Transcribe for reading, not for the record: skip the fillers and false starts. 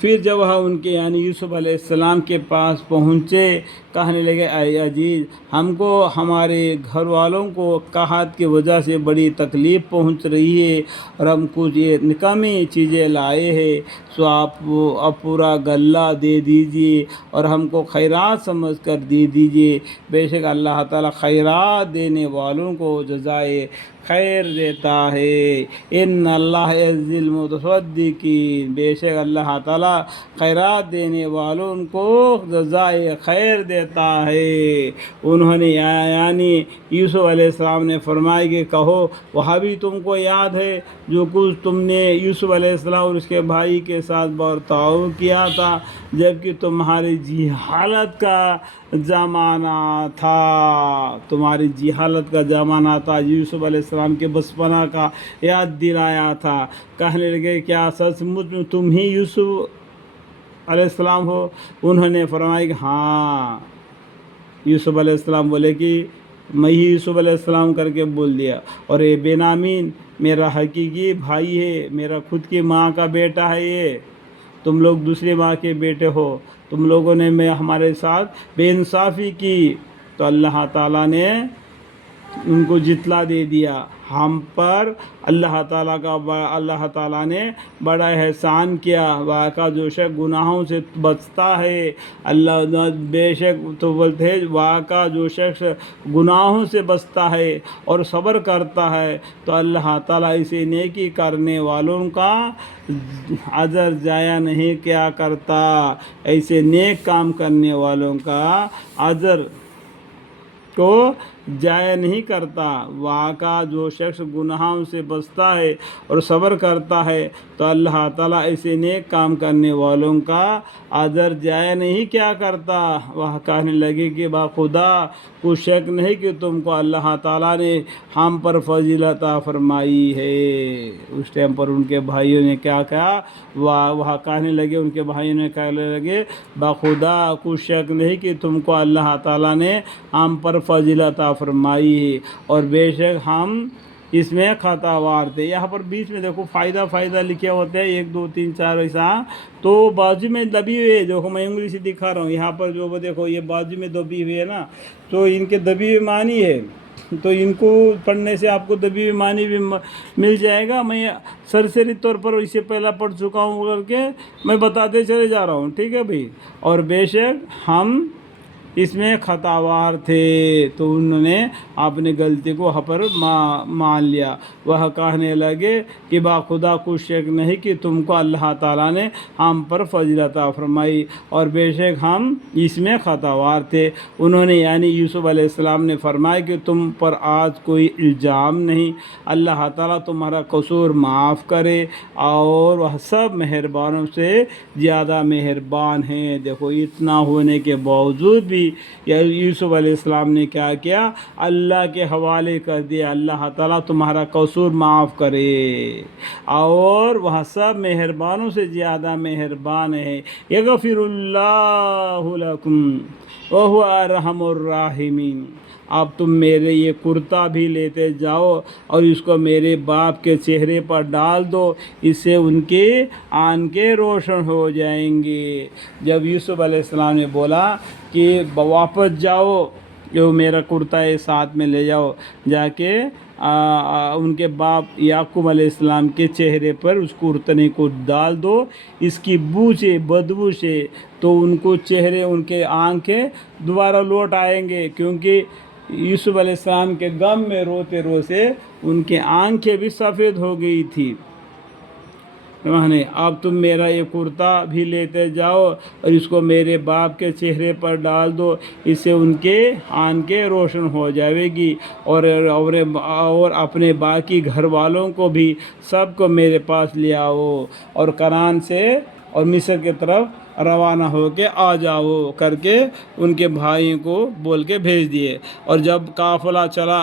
پھر جب وہ ان کے یعنی یوسف علیہ السلام کے پاس پہنچے، کہنے لگے اے عزیز، ہم کو ہمارے گھر والوں کو قحط کی وجہ سے بڑی تکلیف پہنچ رہی ہے، اور ہم کچھ یہ نکامی چیزیں لائے ہیں، سو آپ پورا غلہ دے دیجیے اور ہم کو خیرات سمجھ کر دے دیجیے۔ بے شک اللہ تعالیٰ خیرات دینے والوں کو جزائے خیر دیتا ہے۔ ان اللہ یجزی المتصدقین، بے شک اللہ تعالیٰ خیرات دینے والوں کو جزائے خیر دیتا ہے۔ انہوں نے یعنی یوسف علیہ السلام نے فرمایا کہ کہو وہاں بھی تم کو یاد ہے جو کچھ تم نے یوسف علیہ السلام اور اس کے بھائی کے ساتھ برتاؤ کیا تھا جبکہ تمہاری جہالت کا زمانہ تھا، تمہاری جہالت کا زمانہ تھا، یوسف علیہ السلام کے بچپنا کا یاد دلایا تھا۔ کہنے لگے کیا سچ مچ میں تم ہی یوسف علیہ السلام ہو؟ انہوں نے فرمایا کہ ہاں۔ یوسف علیہ السلام بولے کہ میں ہی یوسف علیہ السلام کر کے بول دیا، اور یہ بنیامین میرا حقیقی بھائی ہے، میرا خود کی ماں کا بیٹا ہے، یہ تم لوگ دوسری ماں کے بیٹے ہو، تم لوگوں نے ہمارے ساتھ بے انصافی کی تو اللہ تعالیٰ نے ان کو جتلا دے دیا ہم پر۔ اللہ تعالیٰ نے بڑا احسان کیا، واقعہ جو شخص گناہوں سے بچتا ہے، اللہ بے شک تو بولتے ہیں واقعہ جو شخص گناہوں سے بچتا ہے اور صبر کرتا ہے تو اللہ تعالیٰ اسے نیکی کرنے والوں کا اجر ضائع نہیں کیا کرتا، ایسے نیک کام کرنے والوں کا اجر کو ضائع نہیں کرتا۔ واقعہ جو شخص گناہوں سے بچتا ہے اور صبر کرتا ہے تو اللہ تعالیٰ ایسے نیک کام کرنے والوں کا اجر ضائع نہیں کیا کرتا۔ وہ کہنے لگے کہ خدا کچھ شک نہیں کہ تم کو اللہ تعالیٰ نے ہم پر فضل عطا فرمائی ہے۔ اس ٹائم پر ان کے بھائیوں نے کیا کہا؟ وہ کہنے لگے، ان کے بھائیوں نے کہنے لگے بخدا کچھ شک نہیں کہ تم کو اللہ تعالیٰ نے ہم پر فضل عطا فرمائی ہے، اور بے شک ہم اس میں خطا وار تھے۔ یہاں پر بیچ میں دیکھو فائدہ لکھے ہوتے ہیں 1 2 3 4 ایسا، تو بازو میں دبی ہوئی ہے، دیکھو میں انگلی سے دکھا رہا ہوں، یہاں پر جو دیکھو یہ بازو میں دبی ہوئی ہے نا، تو ان کے دبی ہوئی معنی ہے، تو ان کو پڑھنے سے آپ کو دبی ہوئی معنی بھی مل جائے گا۔ میں سرسری طور پر اس سے پہلا پڑھ چکا ہوں کر کے میں بتاتے چلے جا رہا ہوں، ٹھیک ہے بھائی۔ اور بے شک ہم اس میں خطا وار تھے، تو انہوں نے اپنی غلطی کو وہاں پر مان لیا۔ وہ کہنے لگے کہ خدا کچھ شک نہیں کہ تم کو اللہ تعالیٰ نے ہم پر فضل عطا فرمائی، اور بے شک ہم اس میں خطا وار تھے۔ انہوں نے یعنی یوسف علیہ السلام نے فرمایا کہ تم پر آج کوئی الزام نہیں، اللہ تعالیٰ تمہارا قصور معاف کرے، اور وہ سب مہربانوں سے زیادہ مہربان ہیں۔ دیکھو اتنا ہونے کے باوجود بھی یوسف علیہ السلام نے کیا کیا؟ اللہ کے حوالے کر دیا، اللہ تعالیٰ تمہارا قصور معاف کرے، اور وہ سب مہربانوں سے زیادہ مہربان ہے۔ یغفر اللہ لکم وہو ارحم الراحمین۔ اب تم میرے یہ کرتا بھی لیتے جاؤ اور اس کو میرے باپ کے چہرے پر ڈال دو، اس سے ان کی آنکھیں روشن ہو جائیں گے۔ جب یوسف علیہ السلام نے بولا کہ واپس جاؤ، جو میرا کرتا ہے ساتھ میں لے جاؤ، جا کے ان کے باپ یعقوب علیہ السلام کے چہرے پر اس کرتنے کو ڈال دو، اس کی بو سے بدبو سے تو ان کو چہرے ان کے آنکھیں دوبارہ لوٹ آئیں گے، کیونکہ یوسف علیہ السلام کے غم میں روتے روتے ان کی آنکھیں بھی سفید ہو گئی تھی۔ اب تم میرا یہ کرتا بھی لیتے جاؤ اور اس کو میرے باپ کے چہرے پر ڈال دو، اس سے ان کے آنکھیں روشن ہو جائے گی، اور اپنے باقی گھر والوں کو بھی سب کو میرے پاس لے آؤ، اور کنعان سے اور مصر کی طرف روانہ ہو کے آ جاؤ کر کے ان کے بھائیوں کو بول کے بھیج دیے۔ اور جب قافلہ چلا